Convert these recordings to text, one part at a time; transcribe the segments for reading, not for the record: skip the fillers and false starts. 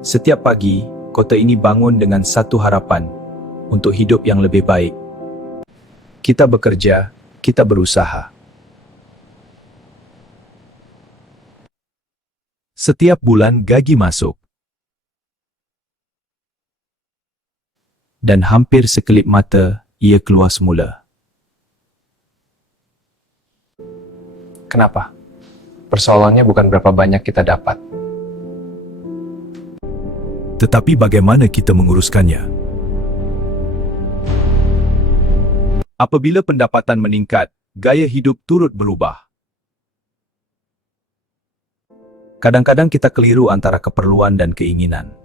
Setiap pagi, kota ini bangun dengan satu harapan untuk hidup yang lebih baik. Kita bekerja, kita berusaha. Setiap bulan gaji masuk. Dan hampir sekelip mata, ia keluar semula. Kenapa? Persoalannya bukan berapa banyak kita dapat. Tetapi bagaimana kita menguruskannya? Apabila pendapatan meningkat, gaya hidup turut berubah. Kadang-kadang kita keliru antara keperluan dan keinginan.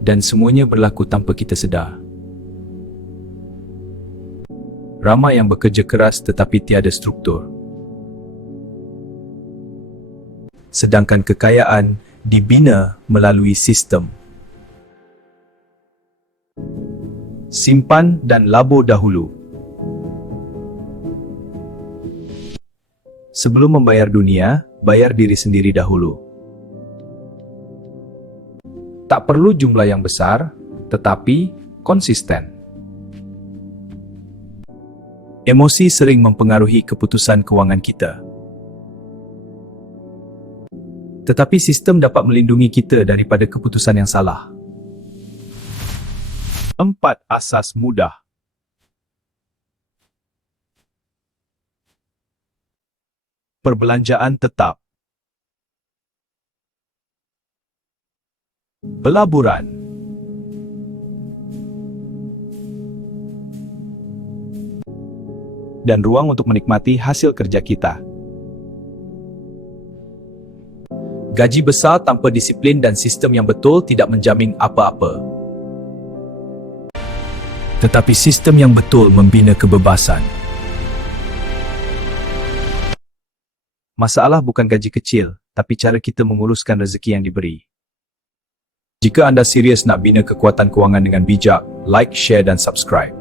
Dan semuanya berlaku tanpa kita sedar. Ramai yang bekerja keras tetapi tiada struktur. Sedangkan kekayaan dibina melalui sistem. Simpan dan labur dahulu. Sebelum membayar dunia, bayar diri sendiri dahulu. Tak perlu jumlah yang besar, tetapi konsisten. Emosi sering mempengaruhi keputusan kewangan kita. Tetapi sistem dapat melindungi kita daripada keputusan yang salah. 4 asas mudah. Perbelanjaan tetap. Pelaburan. Dan ruang untuk menikmati hasil kerja kita. Gaji besar tanpa disiplin dan sistem yang betul tidak menjamin apa-apa. Tetapi sistem yang betul membina kebebasan. Masalah bukan gaji kecil, tapi cara kita menguruskan rezeki yang diberi. Jika anda serius nak bina kekuatan kewangan dengan bijak, like, share dan subscribe.